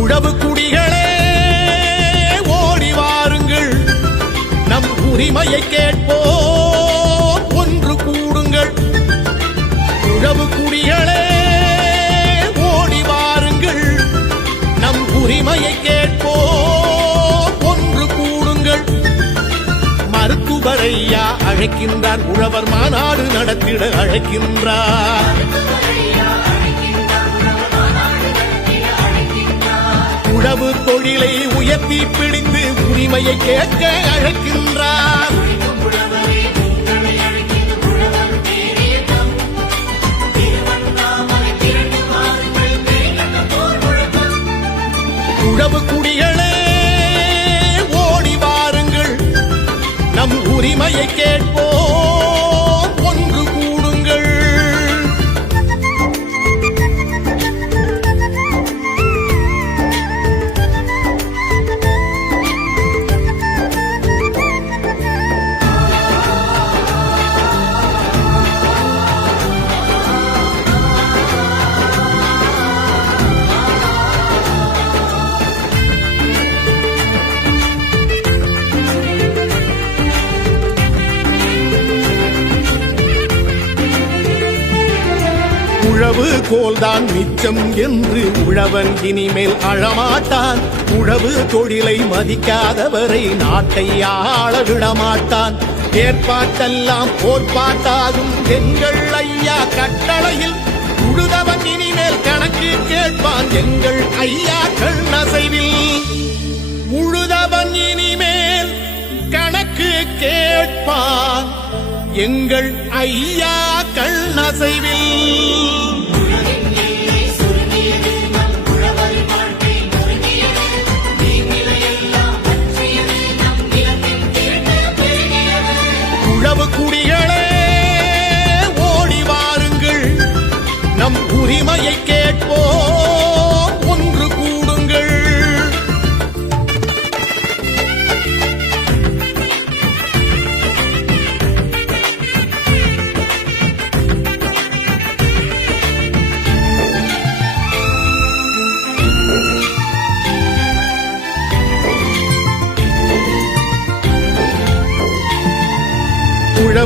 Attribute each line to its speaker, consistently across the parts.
Speaker 1: உழவு குடிகளே ஓடி வாருங்கள் நம் உரிமையை கேட்போ ஒன்று கூடுங்கள் உழவு குடிகளே ஓடி வாருங்கள் நம் உரிமையை கேட்போ ஒன்று கூடுங்கள் மருத்துவரையா அழைக்கின்றார் உழவர் மாநாடு நடத்திட அழைக்கின்றார் உழவு தொழிலை உயர்த்தி பிடித்து உரிமையை கேட்க அழைக்கின்றார் உழவு கோல்தான் மிச்சம் என்று உழவன் இனிமேல் அழமாட்டான் உழவு தொழிலை மதிக்காதவரை நாட்டை ஆளவிடமாட்டான் ஏற்பாட்டெல்லாம் போர்ப்பாட்டாகும் எங்கள் ஐயா கட்டளையில் உழுதவன் இனிமேல் கணக்கு கேட்பான் எங்கள் ஐயா கண் அசைவில் உழுதவன் இனிமேல் கணக்கு கேட்பான் எங்கள் ஐயா கண்ணசைவில் உழவு குடிகளே ஓடி வாருங்கள் நம் உரிமையை கேட்போம்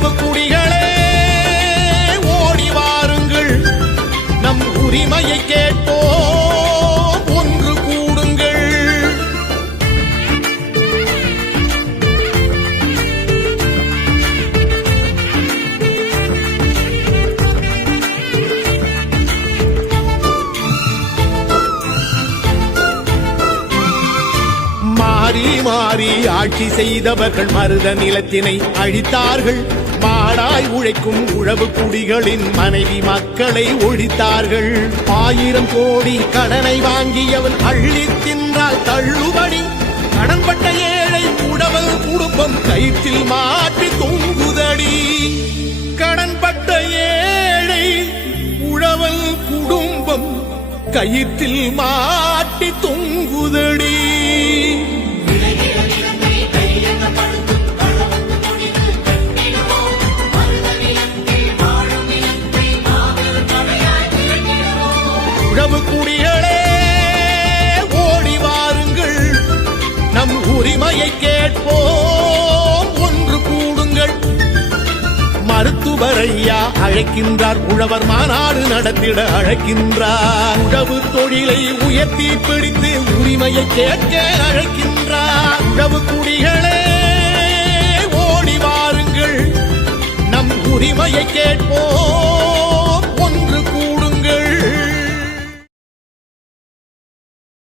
Speaker 1: உறவு குடிகளே ஓடி வாருங்கள் நம் உரிமையை கேட்போ ஒன்று கூடுங்கள் மாறி மாறி ஆட்சி செய்தவர்கள் மருத நிலத்தினை அழித்தார்கள் மாடாய் உழைக்கும் உழவு குடிகளின் மனைவி மக்களை ஒழித்தார்கள் ஆயிரம் கோடி கடனை வாங்கியவள் அள்ளி தின்றால் தள்ளுபடி கடன்பட்ட ஏழை உடவல் குடும்பம் கயிற்றில் மாற்றி தூங்குதடி கடன்பட்ட ஏழை உழவல் குடும்பம் கயிற்றில் மாட்டி தூங்கு கேட்போம் ஒன்று கூடுங்கள் மருத்துவரையா அழைக்கின்றார் உழவர் மாநாடு நடத்திட அழைக்கின்றார் உழவு தொழிலை உயர்த்தி பிடித்து உரிமையை கேட்க அழைக்கின்றார் உழவு குடிகளே ஓடி வாருங்கள் நம் உரிமையை கேட்போம்